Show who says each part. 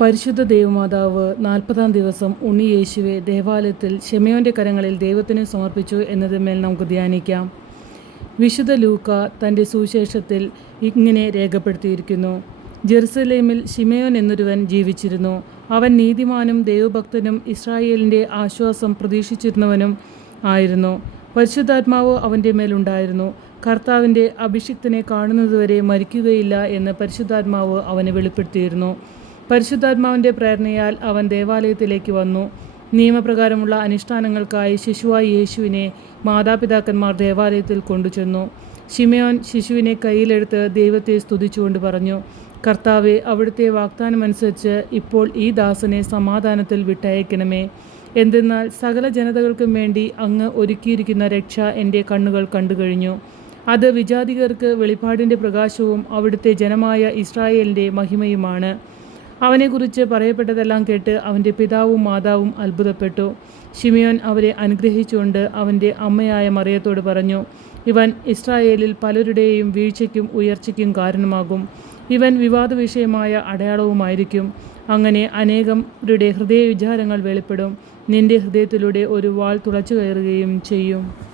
Speaker 1: പരിശുദ്ധ ദേവമാതാവ് നാൽപ്പതാം ദിവസം ഉണ്ണി യേശുവെ ദേവാലയത്തിൽ ഷെമയോന്റെ കരങ്ങളിൽ ദൈവത്തിന് സമർപ്പിച്ചു എന്നതിന്മേൽ നമുക്ക് ധ്യാനിക്കാം. വിശുദ്ധ ലൂക്ക തന്റെ സുവിശേഷത്തിൽ ഇങ്ങനെ രേഖപ്പെടുത്തിയിരിക്കുന്നു. ജെറുസലേമിൽ ഷിമയോൻ എന്നൊരുവൻ ജീവിച്ചിരുന്നു. അവൻ നീതിമാനും ദൈവഭക്തനും ഇസ്രായേലിന്റെ ആശ്വാസം പ്രതീക്ഷിച്ചിരുന്നവനും ആയിരുന്നു. പരിശുദ്ധാത്മാവ് അവന്റെ മേലുണ്ടായിരുന്നു കർത്താവിന്റെ അഭിഷിക്തനെ കാണുന്നതുവരെ മരിക്കുകയില്ല എന്ന് പരിശുദ്ധാത്മാവ് അവനെ വെളിപ്പെടുത്തിയിരുന്നു. പരിശുദ്ധാത്മാവിന്റെ പ്രേരണയാൽ അവൻ ദേവാലയത്തിലേക്ക് വന്നു. നിയമപ്രകാരമുള്ള അനുഷ്ഠാനങ്ങൾക്കായി ശിശുവായി യേശുവിനെ മാതാപിതാക്കന്മാർ ദേവാലയത്തിൽ കൊണ്ടുചെന്നു. ഷിമയോൻ ശിശുവിനെ കയ്യിലെടുത്ത് ദൈവത്തെ സ്തുതിച്ചുകൊണ്ട് പറഞ്ഞു കർത്താവെ അവിടുത്തെ വാഗ്ദാനമനുസരിച്ച് ഇപ്പോൾ ഈ ദാസനെ സമാധാനത്തിൽ വിട്ടയക്കണമേ. എന്തെന്നാൽ സകല ജനതകൾക്കും വേണ്ടി അങ്ങ് ഒരുക്കിയിരിക്കുന്ന രക്ഷ എന്റെ കണ്ണുകൾ കണ്ടുകഴിഞ്ഞു. അത് വിജാതികർക്ക് വെളിപ്പാടിന്റെ പ്രകാശവും അവിടുത്തെ ജനമായ ഇസ്രായേലിന്റെ മഹിമയുമാണ്. അവനെക്കുറിച്ച് പറയപ്പെട്ടതെല്ലാം കേട്ട് അവന്റെ പിതാവും മാതാവും അത്ഭുതപ്പെട്ടു. ഷിമിയോൻ അവരെ അനുഗ്രഹിച്ചുകൊണ്ട് അവന്റെ അമ്മയായ മറിയത്തോട് പറഞ്ഞു ഇവൻ ഇസ്രായേലിൽ പലരുടെയും വീഴ്ചയ്ക്കും ഉയർച്ചയ്ക്കും കാരണമാകും. ഇവൻ വിവാദ വിഷയമായ അടയാളവുമായിരിക്കും. അങ്ങനെ അനേകരുടെ ഹൃദയ വിചാരങ്ങൾ വെളിപ്പെടും. നിന്റെ ഹൃദയത്തിലൂടെ ഒരു വാൾ തുളച്ചു കയറുകയും ചെയ്യും.